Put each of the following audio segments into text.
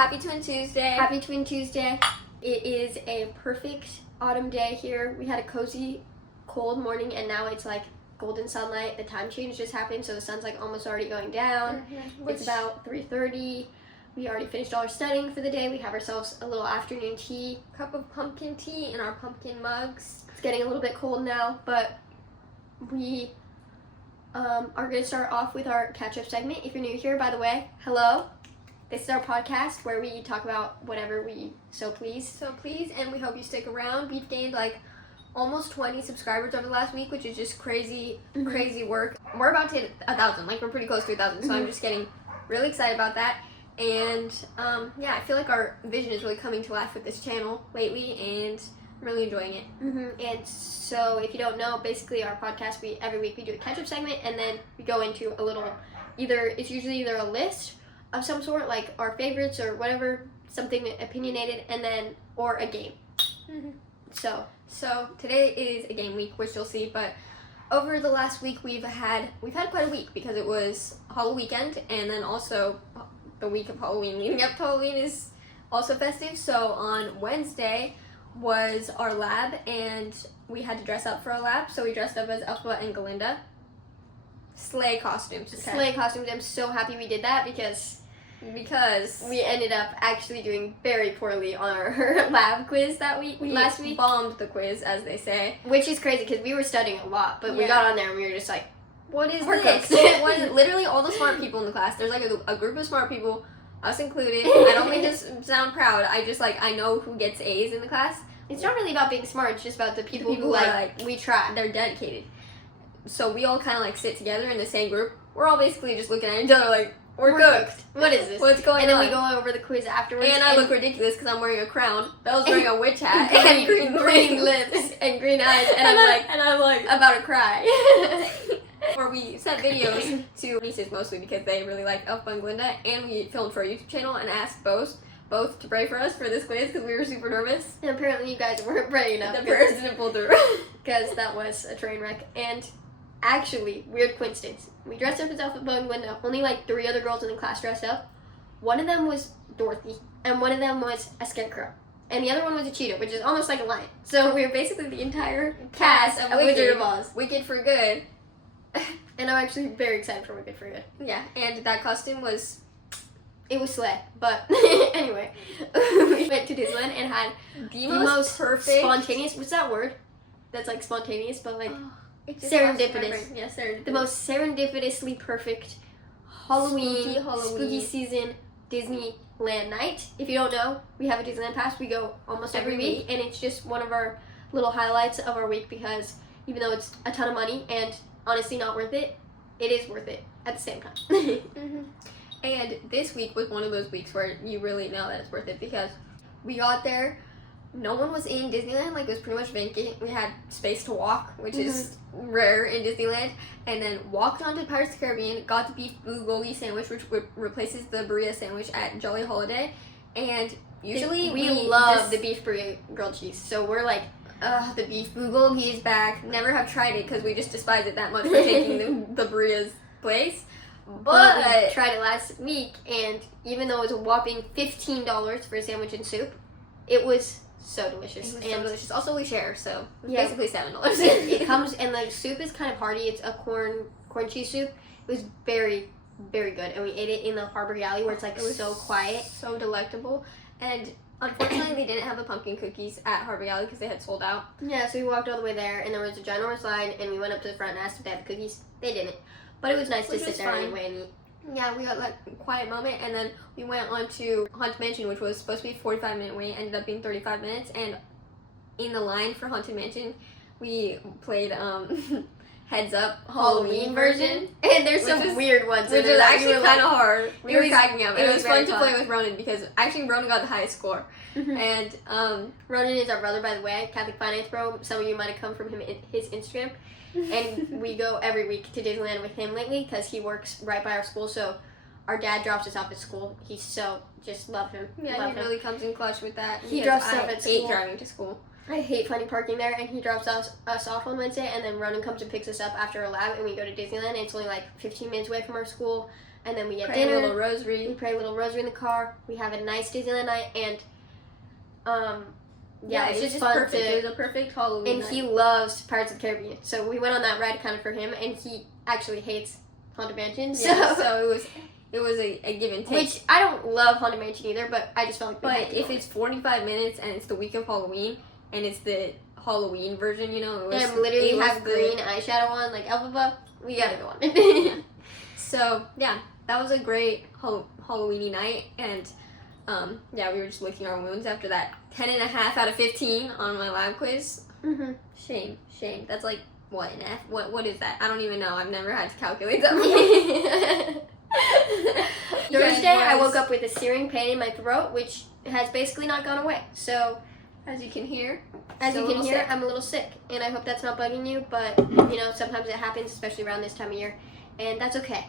Happy Twin Tuesday. Happy Twin Tuesday. It is a perfect autumn day here. We had a cozy, cold morning, and now it's like golden sunlight. The time change just happened, so the sun's like almost already going down. It's about 3:30. We already finished all our studying for the day. We have ourselves a little afternoon tea. Cup of pumpkin tea in our pumpkin mugs. It's getting a little bit cold now, but we are going to start off with our catch-up segment. If you're new here, by the way, hello. This is our podcast where we talk about whatever we so please. And we hope you stick around. We've gained like almost 20 subscribers over the last week, which is just crazy work. We're about to hit 1,000. Like, we're pretty close to 1,000, so I'm just getting really excited about that. And yeah, I feel like our vision is really coming to life with this channel lately, and I'm really enjoying it. And so, if you don't know, basically our podcast, every week we do a catch-up segment, and then we go into a little, it's usually either a list of some sort, like our favorites or whatever, something opinionated, and then, or a game. So today is a game week, which you'll see, but over the last week we've had quite a week because it was Halloween weekend, and then also the week of Halloween leading up to Halloween is also festive. So on Wednesday was our lab, and we had to dress up for our lab, so we dressed up as Alpha and Galinda. Slay costumes. Okay. Slay costumes. I'm so happy we did that because we ended up actually doing very poorly on our lab quiz last week. Bombed the quiz, as they say. Which is crazy because we were studying a lot, but we got on there and we were just like, what is this? What is it? Literally all the smart people in the class. There's like a group of smart people, us included. I don't mean to sound proud. I know who gets A's in the class. It's not really about being smart. It's just about the people who we try. They're dedicated. So we all kind of like sit together in the same group. We're all basically just looking at each other like, we're cooked. What is this? What's going on? And then we go over the quiz afterwards. And I look ridiculous because I'm wearing a crown. Belle's wearing a witch hat and green lips and green eyes. And I'm like about to cry. Or we sent videos to nieces mostly because they really like Elfa and Glinda, and we filmed for our YouTube channel and asked both to pray for us for this quiz because we were super nervous. And apparently you guys weren't praying enough. The prayers didn't pull through. Because that was a train wreck. And actually, weird coincidence. We dressed up as Elfa and Glinda. Only like 3 other girls in the class dressed up. One of them was Dorothy, and one of them was a scarecrow. And the other one was a cheetah, which is almost like a lion. So we were basically the entire cast of Wizard of Oz. Wicked for Good. And I'm actually very excited for Wicked for Good. Yeah, and that costume was... It was slay. But anyway, we went to Disneyland and had the most perfect... spontaneous... What's that word? That's like spontaneous, but like serendipitous. Yeah, serendipitous. The most serendipitously perfect Halloween, spooky season Disneyland night. If you don't know, we have a Disneyland pass. We go almost every week, and it's just one of our little highlights of our week because even though it's a ton of money and honestly not worth it, it is worth it at the same time. And this week was one of those weeks where you really know that it's worth it because we got there, no one was in Disneyland, like it was pretty much vacant. We had space to walk, which is rare in Disneyland, and then walked onto Pirates of the Caribbean, got the beef bulgogi sandwich, which replaces the burrito sandwich at Jolly Holiday, and usually we love the beef burrito grilled cheese, so we're like, the beef bulgogi is back. Never have tried it because we just despise it that much for taking the burrito's place. But we tried it last week, and even though it was a whopping $15 for a sandwich and soup, it was so delicious. Delicious. Also, we share, so basically $7. It comes, and the soup is kind of hearty. It's a corn cheese soup. It was very, very good, and we ate it in the Harbor Galley where it's like so quiet, so delectable. And unfortunately, they didn't have the pumpkin cookies at Harbor Galley because they had sold out. Yeah, so we walked all the way there, and there was a ginormous line, and we went up to the front and asked if they had the cookies. They didn't. But it was nice to sit there anyway and eat. Yeah, we got like a quiet moment, and then we went on to Haunted Mansion, which was supposed to be a 45-minute wait, ended up being 35 minutes, and in the line for Haunted Mansion, we played Heads Up Halloween version. And there's some weird ones. Which was actually kind of hard. We were cracking up. It was fun to play with Ronan because actually Ronan got the highest score. And Ronan is our brother, by the way, Catholic Finance Bro. Some of you might have come from him in his Instagram. And we go every week to Disneyland with him lately because he works right by our school, so our dad drops us off at school. He's so, just love him. Yeah, he really comes in clutch with that. He drops us off at school. I hate driving to school. I hate finding parking there, and he drops us off on Wednesday, and then Ronan comes and picks us up after our lab, and we go to Disneyland. It's only like 15 minutes away from our school, and then we get pray dinner. a little rosary. We pray a little rosary in the car. We have a nice Disneyland night, and it was just fun. Perfect. It was a perfect Halloween and night. He loves Pirates of the Caribbean, so we went on that ride kind of for him, and he actually hates Haunted Mansion. So it was a give and take. Which I don't love Haunted Mansion either, but I just felt like. But if it's 45 minutes and it's the week of Halloween and it's the Halloween version, you know, and I'm literally have green eyeshadow on like Elphaba, we gotta go on it. So yeah, that was a great Halloweeny night, and we were just licking our wounds after that 10.5 out of 15 on my lab quiz. Mm-hmm. Shame. That's like what an F? What is that? I don't even know. I've never had to calculate that. Thursday, I woke up with a searing pain in my throat, which has basically not gone away. So, as you can hear, I'm a little sick, and I hope that's not bugging you. But sometimes it happens, especially around this time of year, and that's okay.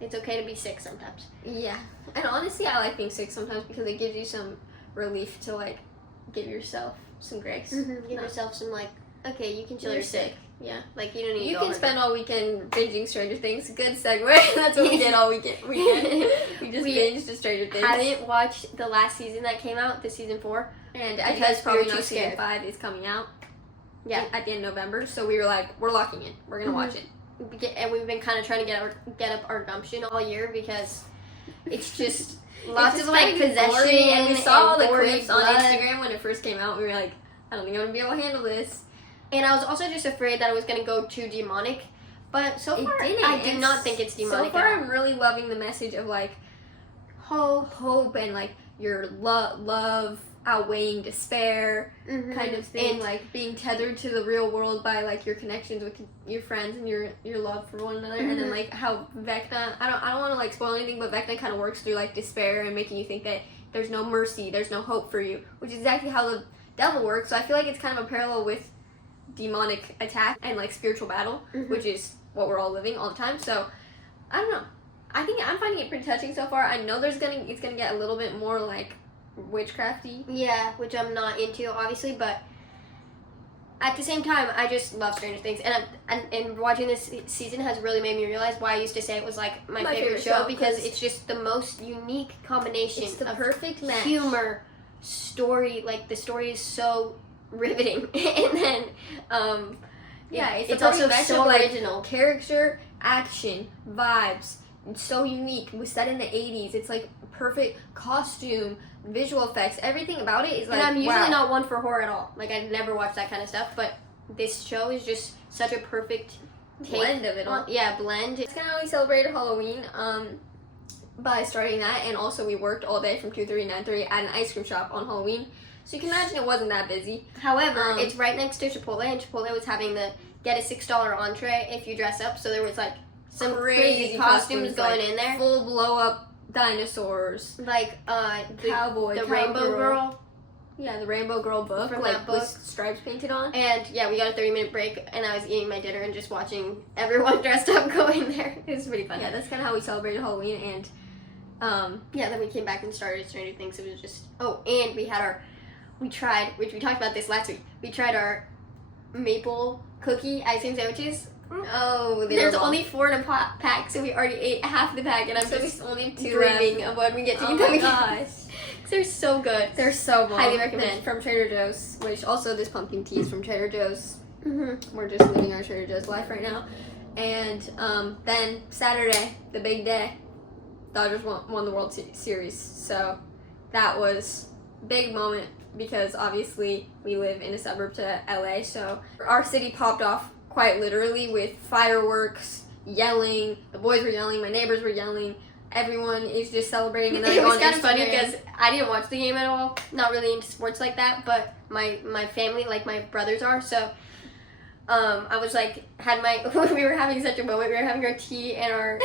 It's okay to be sick sometimes. Yeah, and honestly, I like being sick sometimes because it gives you some relief to like give yourself some grace. Mm-hmm. Give yourself some okay, you can chill. You're sick. Yeah, like you don't need. You can spend all weekend binging Stranger Things. Good segue. That's what we did all weekend. We just binged to Stranger Things. Haven't watched the last season that came out, the season 4, and as you guys probably know, season 5 is coming out. Yeah, at the end of November. So we were like, we're locking it. We're gonna watch it. And we've been kind of trying to get up our gumption all year because it's just lots of possession. And we saw all the clips on Instagram when it first came out. We were like, I don't think I'm gonna be able to handle this. And I was also just afraid that it was going to go too demonic. But so far, I do not think it's demonic. So far, I'm really loving the message of, like, hope and, like, your love outweighing despair kind of thing. And, like, being tethered to the real world by, like, your connections with your friends and your love for one another. And then, like, how Vecna... I don't want to, like, spoil anything, but Vecna kind of works through, like, despair and making you think that there's no mercy, there's no hope for you. Which is exactly how the devil works. So I feel like it's kind of a parallel with demonic attack and like spiritual battle, which is what we're all living all the time. So I don't know, I think I'm finding it pretty touching so far. I know it's gonna get a little bit more like witchcrafty, which I'm not into obviously, but at the same time I just love Stranger Things, and watching this season has really made me realize why I used to say it was like my favorite show, because it's just the most unique combination. It's the perfect match. Humor, story, like the story is so riveting, and then it's also so original. Character, action, vibes, it's so unique. It was set in the 80s. It's like perfect costume, visual effects, everything about it is like, and I'm usually not one for horror at all. Like I never watch that kind of stuff, but this show is just such a perfect blend of it all. Blend. It's kind of how we celebrated Halloween by starting that, and also we worked all day from 2:30 to 9:30 at an ice cream shop on Halloween. So you can imagine it wasn't that busy. However, it's right next to Chipotle, and Chipotle was having the get a $6 entree if you dress up. So there was like some crazy costumes going in there. Full blow up dinosaurs. Like the Rainbow Girl. Yeah, the Rainbow Girl book. From like that book. With stripes painted on. And we got a 30-minute break, and I was eating my dinner and just watching everyone dressed up go in there. It was pretty fun. Yeah, that's kind of how we celebrated Halloween, and then we came back and started Stranger Things. It was just and we tried, which we talked about this last week. We tried our maple cookie icing sandwiches. There's only 4 in a pack, so we already ate half the pack, and I'm just only 2 dreaming of when we get to eat them. Oh my gosh. They're so good. They're so good. Highly recommend. From Trader Joe's, which also this pumpkin tea is from Trader Joe's. We're just living our Trader Joe's life right now. And then Saturday, the big day, Dodgers won the World Series. So that was a big moment because obviously we live in a suburb to LA. So our city popped off quite literally with fireworks, yelling. The boys were yelling. My neighbors were yelling. Everyone is just celebrating. And then it was kind of funny because I didn't watch the game at all. Not really into sports like that, but my family, like my brothers are. So I was like, we were having such a moment. We were having our tea and our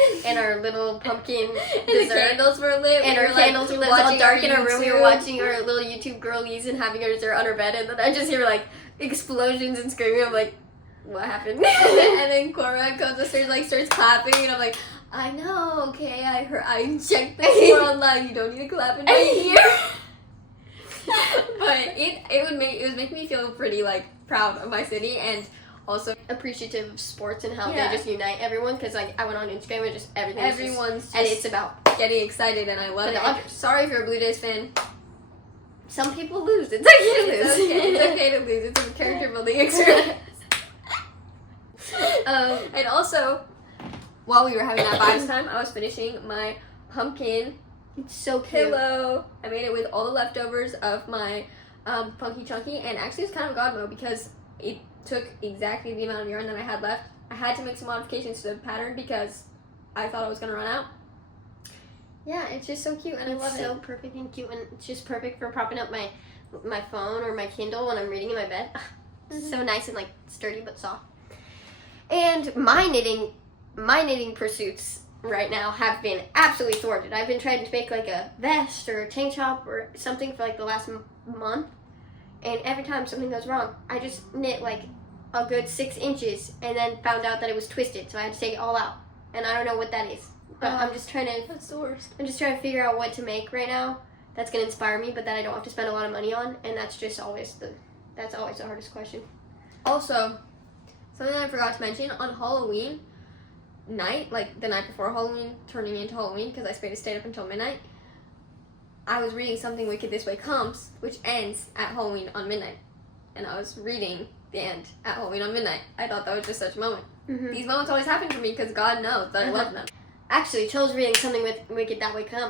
little pumpkin and dessert. The candles were lit. And our candles were lit. It was all dark in our room. We were watching our little YouTube girlies and having our dessert on our bed. And then I just hear like explosions and screaming. I'm like, what happened? And then Cora comes upstairs, like starts clapping, and I'm like, I know, okay, I checked the score online. You don't need to clap in my ear. But it was making me feel pretty like proud of my city and also appreciative of sports and how Yeah. they just unite everyone. Because like I went on Instagram and just everyone's just and it's about getting excited, and I love The it. Dodgers. Sorry if you're a Blue Jays fan. some people lose. It's okay to lose. It's okay to lose. It's a character building experience. And also, while we were having that vibes time, I was finishing my pumpkin It's so cute. pillow. I made it with all the leftovers of my Funky Chunky, and actually it's kind of a god mode because it took exactly the amount of yarn that I had left. I had to make some modifications to the pattern because I thought I was going to run out. Yeah, it's just so cute, and I love It's so it. perfect and cute, and it's just perfect for propping up my phone or my Kindle when I'm reading in my bed. It's so nice and like sturdy but soft. And my knitting pursuits right now have been absolutely thwarted. I've been trying to make like a vest or a tank top or something for like the last month, and every time something goes wrong, I just knit like a good 6 inches and then found out that it was twisted, so I had to take it all out, and I don't know what that is. But I'm just trying to figure out what to make right now that's gonna inspire me, but that I don't have to spend a lot of money on, and that's always the hardest question. Also, something I forgot to mention, on Halloween night, like the night before Halloween, turning into Halloween, because I stayed up until midnight, I was reading Something Wicked This Way Comes, which ends at Halloween on midnight. And I was reading the end at Halloween on midnight. I thought that was just such a moment. Mm-hmm. These moments always happen for me because God knows that I love them. Actually, Chill's reading Something Wicked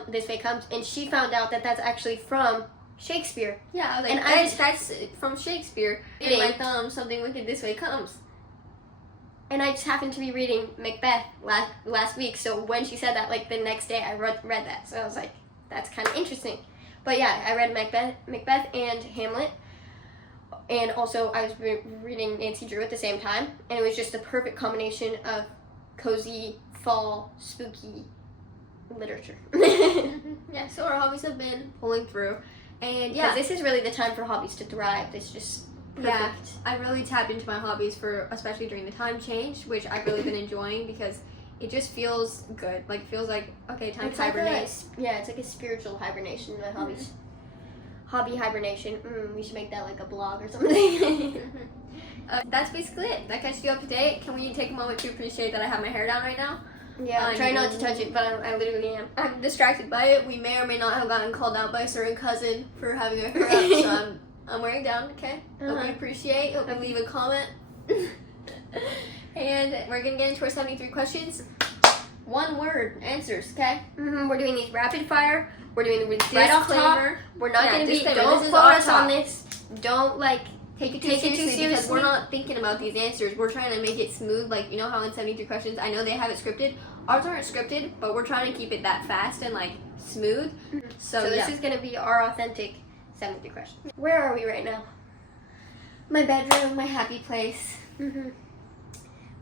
This Way Comes, and she found out that that's actually from Shakespeare. Yeah, I was like, And that's from Shakespeare. In my thumb, Something Wicked This Way Comes. And I just happened to be reading Macbeth last week, so when she said that, like the next day, I read that. So I was like, that's kind of interesting. But yeah, I read Macbeth and Hamlet, and also I was reading Nancy Drew at the same time, and it was just the perfect combination of cozy, fall, spooky literature. Yeah, so our hobbies have been pulling through, and yeah, Because this is really the time for hobbies to thrive. It's just perfect. Yeah, I really tapped into my hobbies especially during the time change, which I've really been enjoying because it just feels good. Like, it feels like, okay, time to hibernate. it's like a spiritual hibernation, my hobbies. Hobby hibernation. We should make that like a blog or something. That's basically it. That catches you up to date. Can we take a moment to appreciate that I have my hair down right now? Yeah, I'm trying not to touch it, but I literally am. I'm distracted by it. We may or may not have gotten called out by a certain cousin for having her hair up, so I'm wearing down, okay? Hope you appreciate. Hope you leave a comment. And we're going to get into our 73 questions. 1 word answers, okay? We're doing these rapid fire. We're doing the right off top. Disclaimer. We're not going to be, disclaimer. don't This is quote off us on top. this. Don't like, Take it too Take it too seriously because we're seriously. not thinking about these answers. We're trying to make it smooth. Like, you know how in 73 questions, I know they have it scripted. Ours aren't scripted, but we're trying to keep it that fast and, like, smooth. So this is going to be our authentic 73 questions. Where are we right now? my bedroom, my happy place.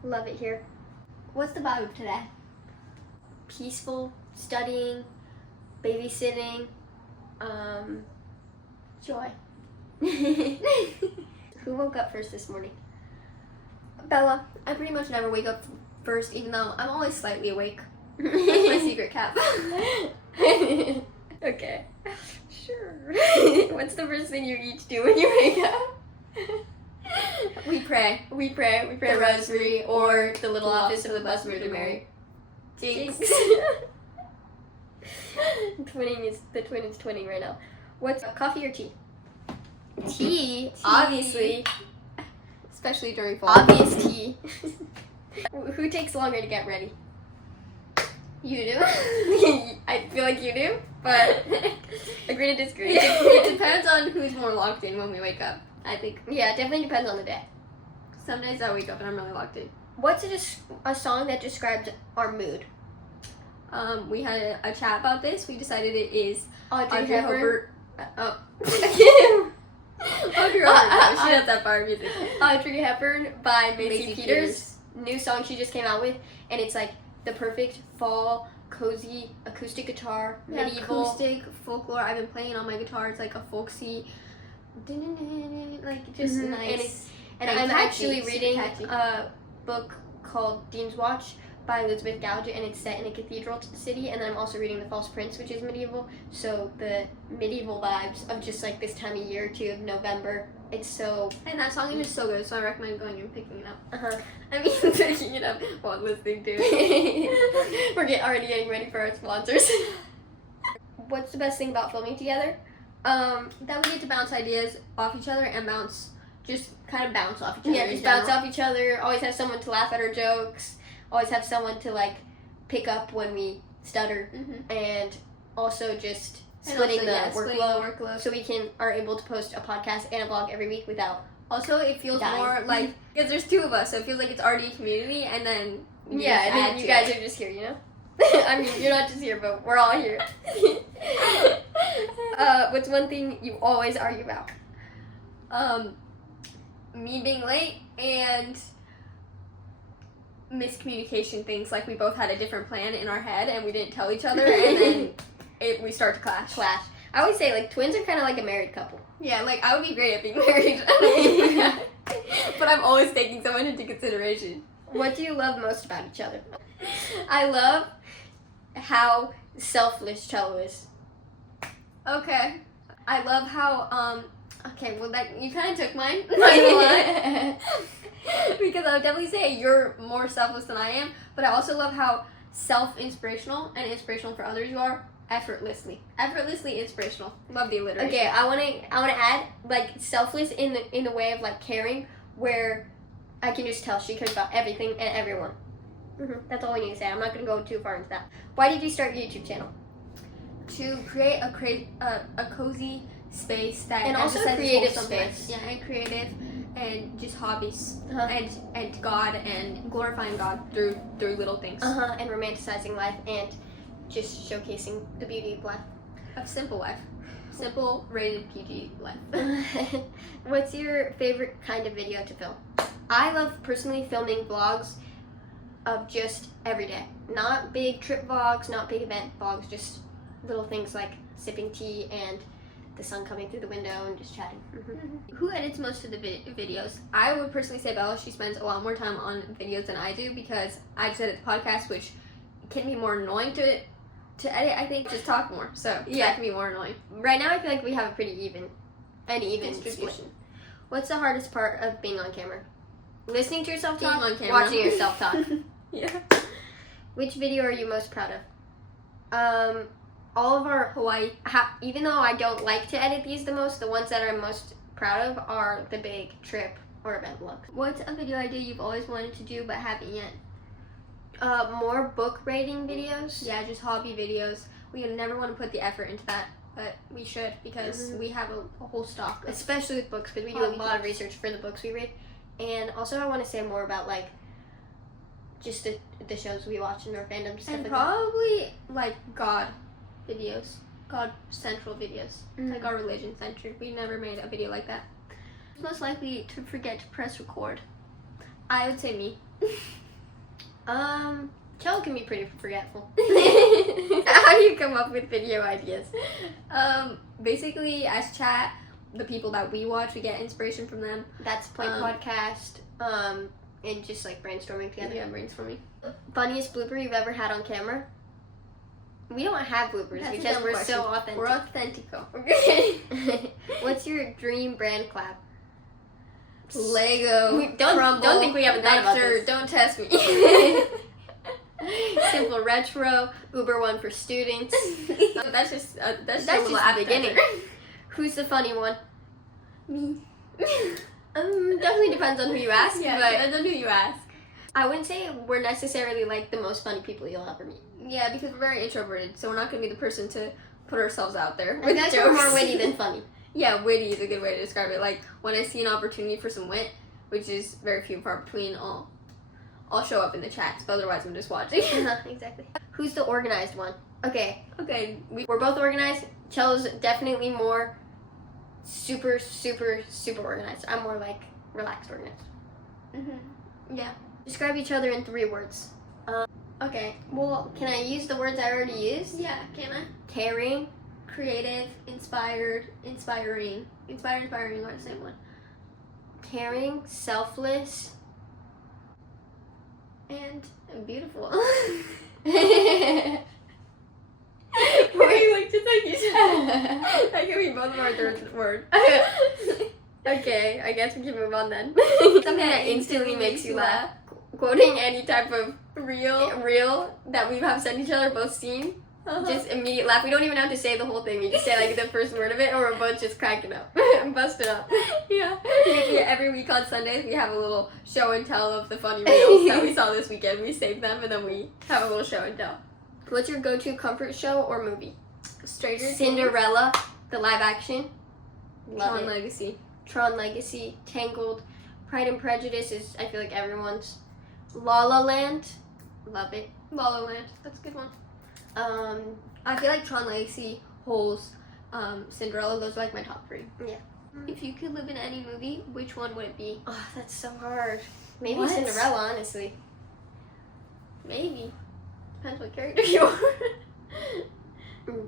Love it here. What's the vibe of today? Peaceful, studying, babysitting, joy. Who woke up first this morning? Bella. I pretty much never wake up first, even though I'm always slightly awake. That's my secret cap. Okay. Sure. What's the first thing you each do when you wake up? We pray. We pray The rosary or the little office of the Blessed Virgin Mary. Jinx. The twin is twinning right now. What's coffee or tea? Tea, obviously. Especially during fall. Obvious tea. Who takes longer to get ready? You do? I feel like you do, but agree to disagree. It depends on who's more locked in when we wake up, I think. Yeah, it definitely depends on the day. Some days I wake up and I'm really locked in. What's a song that describes our mood? We had a chat about this. We decided it is Audrey Hepburn. Oh. Audrey Hepburn. She does that bar music. Audrey Hepburn by Macy Macy Peters. New song she just came out with, and it's like the perfect fall, cozy, acoustic guitar, medieval. Acoustic, folklore. I've been playing on my guitar. It's like a folksy, like just nice. And And I'm catchy, actually super reading catchy. a book called Dean's Watch by Elizabeth Gouge, and it's set in a cathedral city. And then I'm also reading The False Prince, which is medieval. So the medieval vibes of just like this time of year too, of November. It's so. And that song is so good, so I recommend going and picking it up. I mean, picking it up while listening to it. We're already getting ready for our sponsors. What's the best thing about filming together? That we get to bounce ideas off each other and just kind of bounce off each other. Yeah, just bounce off each other. Always have someone to laugh at our jokes. Always have someone to like pick up when we stutter, and also just splitting the workload, so we are able to post a podcast and a vlog every week without. Also, it feels more like because there's two of us, so it feels like it's already a community, and then and then you guys are just here, you know. I mean, you're not just here, but we're all here. What's one thing you always argue about? Me being late and miscommunication things, like we both had a different plan in our head and we didn't tell each other, and then we start to clash. I always say like twins are kind of like a married couple. Yeah, like I would be great at being married, but I'm always taking someone into consideration. What do you love most about each other? I love how selfless Chelo is. Okay. I love how, okay, well, that, you kind of took mine, because I would definitely say you're more selfless than I am, but I also love how self-inspirational and inspirational for others you are, effortlessly inspirational. Love the alliteration. Okay, I want to add, like, selfless in the way of, like, caring, where I can just tell she cares about everything and everyone. That's all we need to say. I'm not going to go too far into that. Why did you start your YouTube channel? To create a cozy space that and also creative space. Yeah, and creative, and just hobbies, and God, and glorifying God through little things. And romanticizing life, and just showcasing the beauty of life. Of simple life. Simple, rated PG life. What's your favorite kind of video to film? I love personally filming vlogs of just every day. Not big trip vlogs, not big event vlogs, just little things like sipping tea and the sun coming through the window and just chatting. Who edits most of the videos? I would personally say Bella. She spends a lot more time on videos than I do, because I just edit the podcast, which can be more annoying to edit, I think. Just talk more, so yeah, that can be more annoying. Right now I feel like we have a pretty even distribution. What's the hardest part of being on camera? Listening to yourself talk, on camera. watching yourself talk. Yeah. Which video are you most proud of? All of our Hawaii, even though I don't like to edit these the most, the ones that I'm most proud of are the big trip or event vlogs. What's a video idea you've always wanted to do but haven't yet? More book rating videos. Yeah, just hobby videos. We never want to put the effort into that, but we should, because we have a whole stock. Especially with books, because we do a lot of research for the books we read. And also I want to say more about like just the shows we watch and our fandom stuff. And probably like God videos. God central videos. Like our religion centered. We never made a video like that. Most likely to forget to press record. I would say me. Chelo can be pretty forgetful. How do you come up with video ideas? Basically, as chat, the people that we watch, we get inspiration from them. That's Point Podcast, and just like brainstorming together. Yeah, brainstorming. Funniest blooper you've ever had on camera? We don't have bloopers because we're so authentic. We're authentico. Okay. What's your dream brand collab? Lego. Don't think we haven't thought about this. Don't test me. Simple retro. Uber one for students. That's just the beginning. Who's the funny one? Me. Definitely depends on who you ask. Yeah, but depends on who you ask. I wouldn't say we're necessarily like the most funny people you'll ever meet. Yeah, because we're very introverted, so we're not going to be the person to put ourselves out there. I guess we're more witty than funny. Yeah, witty is a good way to describe it. Like, when I see an opportunity for some wit, which is very few and far between, I'll show up in the chats, but otherwise I'm just watching. Exactly. Who's the organized one? Okay, we're both organized. Chelo's definitely more super organized. I'm more like relaxed organized. Yeah. Describe each other in 3 words. Okay. Well, can I use the words I already used? Yeah, can I? Caring, creative, inspired, inspiring. Inspiring are the same one. Caring, selfless, And beautiful. Wait, like just like you said. That could be both of our third word. Okay, I guess we can move on then. Something that instantly makes you laugh. Quoting any type of Real. reel that we have sent each other, both seen. Just immediate laugh. We don't even have to say the whole thing. We just say like the first word of it, or we're both just cracking up, busting up. Yeah. Every week on Sundays we have a little show and tell of the funny reels that we saw this weekend. We save them and then we have a little show and tell. What's your go-to comfort show or movie? Stranger Things. Cinderella, the live action. Love Tron it. Legacy. Tron Legacy, Tangled, Pride and Prejudice is, I feel like, everyone's. La La Land, love it. La La Land. That's a good one. I feel like Tron Legacy, Holes, Cinderella, those are like my top 3. Yeah. If you could live in any movie, which one would it be? Oh, that's so hard. Maybe What? Cinderella, honestly. Maybe. Depends what character you are.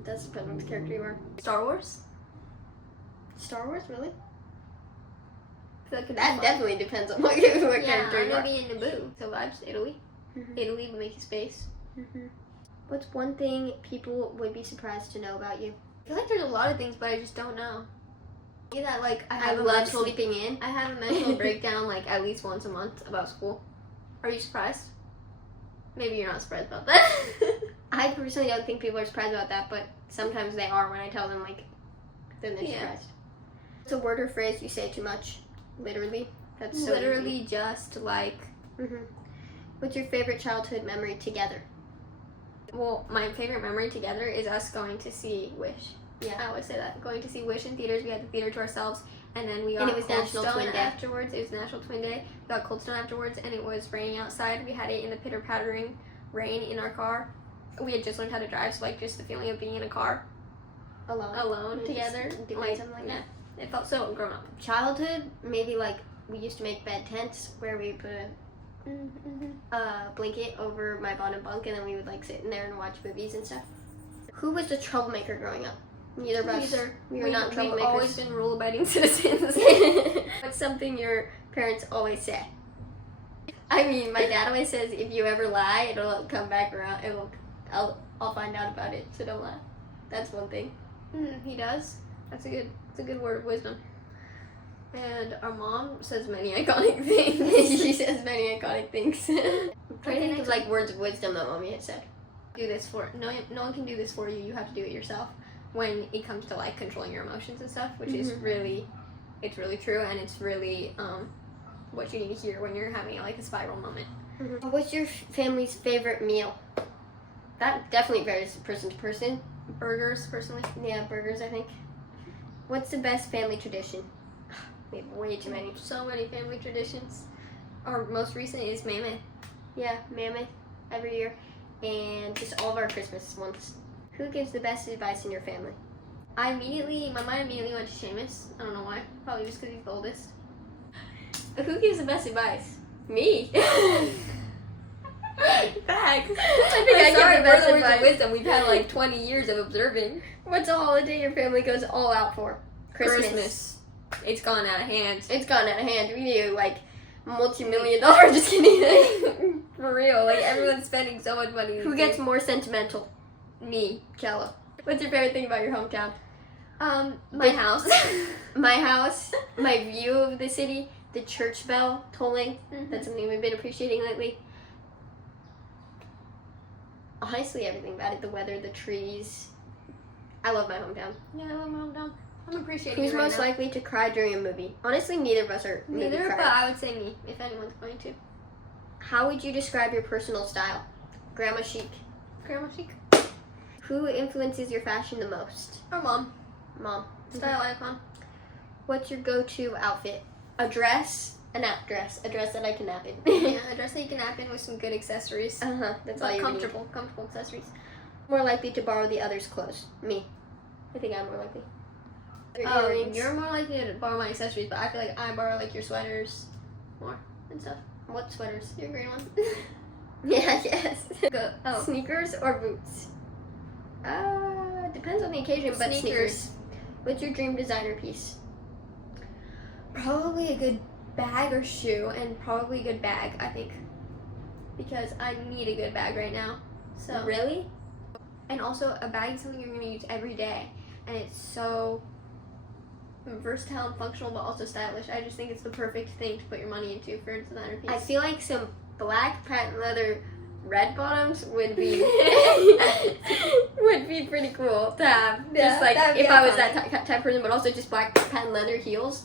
Does depend what character you are. Star Wars? Star Wars, really? I feel like it'd be That fun. definitely depends on what Yeah, character I'm you are. gonna be in Naboo. So vibes, Italy. Mhm. Italy would make you space. Mhm. What's one thing people would be surprised to know about you? I feel like there's a lot of things, but I just don't know. Yeah, that like I love sleeping in. I have a mental breakdown like at least once a month about school. Are you surprised? Maybe you're not surprised about that. I personally don't think people are surprised about that, but sometimes they are when I tell them, like, then they're Yeah. surprised. It's a word or phrase you say too much. Literally. That's so Literally just like, Mm-hmm. What's your favorite childhood memory together? well, my favorite memory together is us going to see Wish. Yeah. I always say that. Going to see Wish in theaters. We had the theater to ourselves, and then we got And it was Cold National Stone Twin Day. afterwards. It was National Twin Day. We got Cold Stone afterwards, and it was raining outside. We had it in the pitter-pattering rain in our car. We had just learned how to drive, so like just the feeling of being in a car alone Just together, doing something like that. it felt so grown up. Childhood, maybe like we used to make bed tents where we put a blanket over my bottom bunk and then we would like sit in there and watch movies and stuff. Who was the troublemaker growing up? Neither of us. We were not We've troublemakers. always been rule-abiding citizens. What's something your parents always say? I mean, my dad always says if you ever lie, it'll come back around. I'll find out about it, so don't lie. That's one thing. He does. That's a good word of wisdom. And our mom says many iconic things. She says many iconic things. I'm trying to think of next like words of wisdom that mommy had said. Do this for no one can do this for you. You have to do it yourself. When it comes to like controlling your emotions and stuff, which is really, it's really true, and it's really what you need to hear when you're having like a spiral moment. What's your family's favorite meal? That definitely varies person to person. Burgers, personally. Yeah, burgers, I think. What's the best family tradition? We have way too many. So many family traditions. Our most recent is Mammoth. Yeah, Mammoth every year. And just all of our Christmas ones. Who gives the best advice in your family? My mind immediately went to Seamus. I don't know why. Probably just because he's the oldest. Who gives the best advice? Me. Facts. I think I give the best words of advice. wisdom. We've had like 20 years of observing. What's a holiday your family goes all out for? Christmas. It's gone out of hand. It's gone out of hand. We need like multi-million-dollar. Just kidding. For real. Like everyone's spending so much money. Who gets more sentimental? Me? Chelo. What's your favorite thing about your hometown? My house. My house, my view of the city, the church bell tolling. That's something we've been appreciating lately. Honestly, everything about it. The weather, the trees. I love my hometown. Yeah, I love my hometown. I'm appreciating Who's it right most now. likely to cry during a movie? Honestly, neither of us are movie Neither, criers. but I would say me, if anyone's going to. How would you describe your personal style? Grandma chic. Grandma chic. Who influences your fashion the most? Or mom. Mom. Style icon. What's your go-to outfit? A dress, a nap dress, a dress that I can nap in. Yeah, a dress that you can nap in with some good accessories. That's all you comfortable accessories. need. More likely to borrow the other's clothes? Me. I think I'm more likely. Oh, you're more likely to borrow my accessories, but I feel like I borrow like your sweaters more and stuff. What sweaters? Your green one. Yeah, yes. Go. Oh. Sneakers or boots? Depends on the occasion, but sneakers. What's your dream designer piece? Probably a good bag or shoe, and probably a good bag, I think. because I need a good bag right now. So Really? and also a bag is something you're gonna use every day, and it's so versatile and functional, but also stylish. I just think it's the perfect thing to put your money into for a designer piece. I feel like some black patent leather red bottoms would be would be pretty cool to have. Yeah, Just like that would be if I was iconic. that type of person, but also just black patent leather heels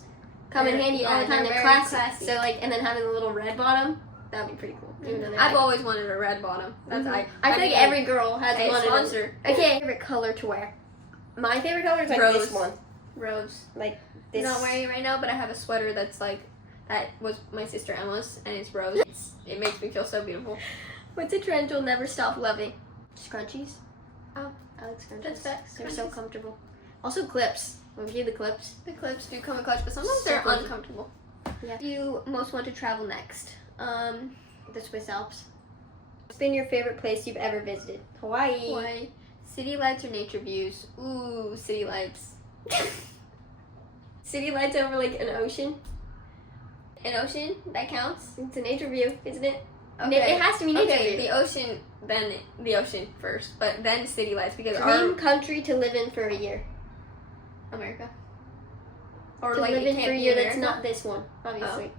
come in They're- handy all yeah, the time. they're They're very classy. classy. So like, and then having the little red bottom, that would be pretty cool. Even though they're I've like, always wanted a red bottom. That's I feel like mean, every girl has hey, one of them. sponsor. Okay, favorite color to wear. My favorite color is like Rose. this one. Rose. Like I'm this. not wearing it right now, but I have a sweater that's like that was my sister Emma's, and it's rose. It makes me feel so beautiful. What's a trend you'll never stop loving? Scrunchies. Oh, I like scrunchies. that's facts. They're so Scrunchies. comfortable. Also clips. When we do the clips. The clips do come in clutch, but sometimes So they're cozy. uncomfortable. Yeah. Do you most want to travel next? The Swiss Alps. What's been your favorite place you've ever visited? Hawaii. Hawaii. City lights or nature views? Ooh, city lights. City lights over like an ocean. An ocean? That counts? It's a nature view, isn't it? Okay. It has to be nature Okay, view. the ocean, then the ocean first, but then city lights because Dream our country to live in for a year. America. Or To like live it in can't for a be year that's America? not this one, obviously.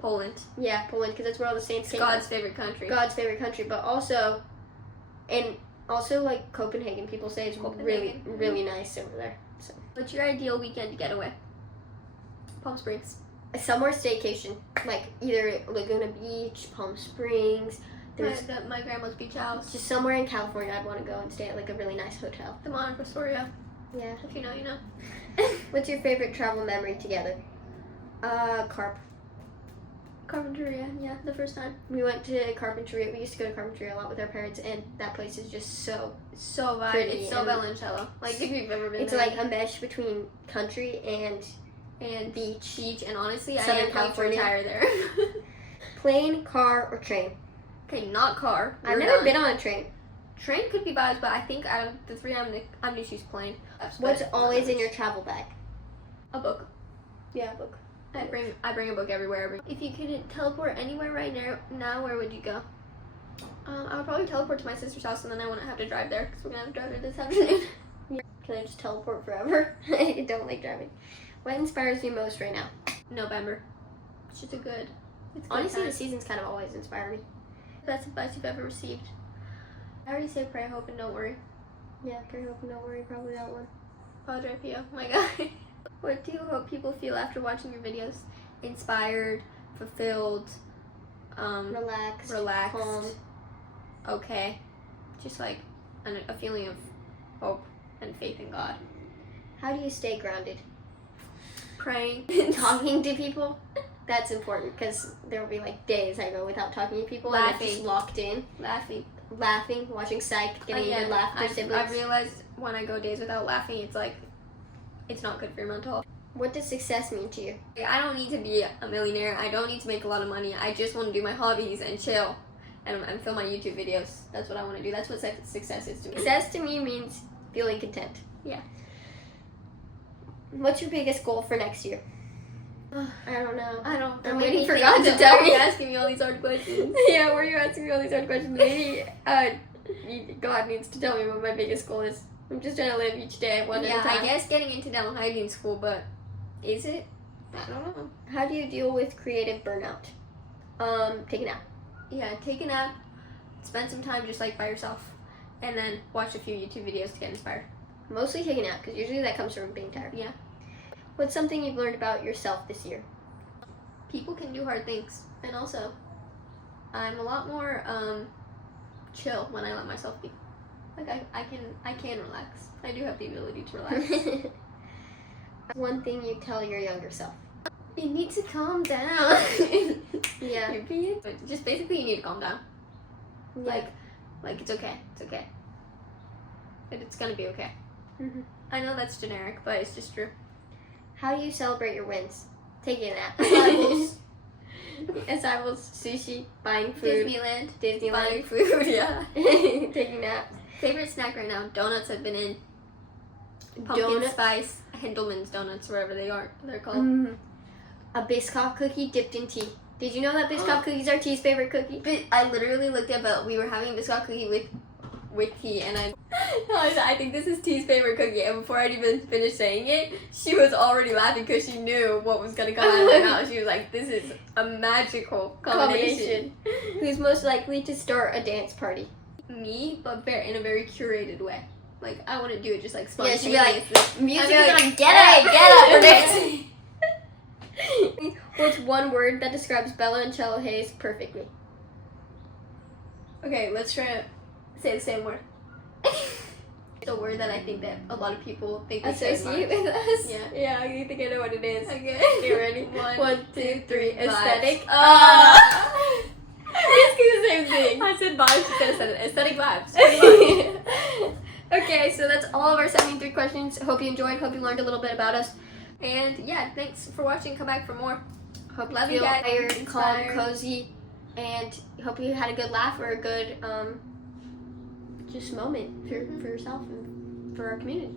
Poland. Yeah, Poland, because that's where all the saints It's came God's from. favorite country. God's favorite country, but also, and also like Copenhagen, people say it's really, Copenhagen. really nice over there. So What's your ideal weekend getaway? Palm Springs. a summer staycation, like either Laguna Beach, Palm Springs. There's My grandma's beach house. just somewhere in California I'd want to go and stay at like a really nice hotel. The Monarch Astoria. Yeah. If you know, you know. What's your favorite travel memory together? Carp. Carpinteria, yeah, the first time. We went to Carpinteria. We used to go to Carpinteria a lot with our parents, and that place is just so. It's so vibe. Pretty It's so and- Bella and Chelo. Like, if you've ever been It's there. like a mesh between country and And beach. beach, and honestly, I Southern am going to California. retire there. Plane, car, or train. Okay, not car. I've We're never done. been on a train. Train could be vibes, but I think out of the three, I'm gonna choose plane. What's But- always in your travel bag? A book. Yeah, book. I bring a book everywhere. If you could teleport anywhere right now, where would you go? I would probably teleport to my sister's house, and then I wouldn't have to drive there because we're gonna have to drive there this afternoon. Can I just teleport forever? I don't like driving. What inspires you most right now? November. It's just a good. It's good Honestly, time. the seasons kind of always inspire me. Best advice you've ever received. I already said pray, hope, and don't worry. Yeah, pray, hope, and don't worry, probably that one. Padre Pio, my guy. What do you hope people feel after watching your videos? Inspired, fulfilled, Relaxed, relaxed, calm. okay. Just like a feeling of hope and faith in God. How do you stay grounded? Praying. Talking to people. That's important because there will be like days I go without talking to people and I'm just Laughing. locked in, laughing, watching Psych, getting a good laugh with their I've siblings. realized when I go days without laughing, it's like, it's not good for your mental health. What does success mean to you? I don't need to be a millionaire. I don't need to make a lot of money. I just want to do my hobbies and chill and film my YouTube videos. That's what I want to do. That's what success is to me. Success to me means feeling content. Yeah. What's your biggest goal for next year? I don't know. I'm Maybe waiting for think- God to tell Why are you me. asking me all these hard questions? Yeah, where are you asking me all these hard questions? Maybe God needs to tell me what my biggest goal is. I'm just trying to live each day one at a Yeah, time. I guess getting into dental hygiene school, but is it? I don't know. How do you deal with creative burnout? Take a nap. Yeah, take a nap, spend some time just like by yourself, and then watch a few YouTube videos to get inspired. Mostly take a nap because usually that comes from being tired. Yeah. What's something you've learned about yourself this year? People can do hard things, and also, I'm a lot more chill when I let myself be. Like I can relax. I do have the ability to relax. One thing you tell your younger self. You need to calm down. Yeah. You're being, but just basically you need to calm down. Yeah. Like it's okay. It's okay. It's gonna be okay. Mhm. I know that's generic, but it's just true. How do you celebrate your wins? Taking a nap. Acai Acai sushi, buying food, Disneyland, Disneyland, buying food. Yeah. taking naps. Favorite snack right now? Donuts have been in. Pumpkin Donuts? spice Hendelman's donuts, wherever they are. They're called. Mm. A Biscoff cookie dipped in tea. Did you know that Biscoff cookies are T's favorite cookie? But I literally looked at Bella. We were having biscuit cookie with tea, and I said, I think this is T's favorite cookie. And before I'd even finished saying it, she was already laughing because she knew what was gonna come out of her mouth. She was like, "This is a magical combination." Who's most likely to start a dance party? Me, but in a very curated way. Like, I wouldn't do it just like Yeah, spontaneous. she'd be like, music is like, on, get up, we're dancing. dancing. What's one word that describes Bella and Chelo Hayes perfectly? Okay, let's try to say the same word. It's a word that I think that a lot of people think we say Associate with us? Yeah. Yeah, you think I know what it is. Okay. You ready? 1, 2, 3. Aesthetic. Basically the same thing. I said vibes instead of said aesthetic vibes. Okay, so that's all of our 73 questions. Hope you enjoyed. Hope you learned a little bit about us. And yeah, thanks for watching. Come back for more. Hope Love you you feel guys. tired, calm, Inspired. cozy, and hope you had a good laugh or a good just moment for yourself and for our community.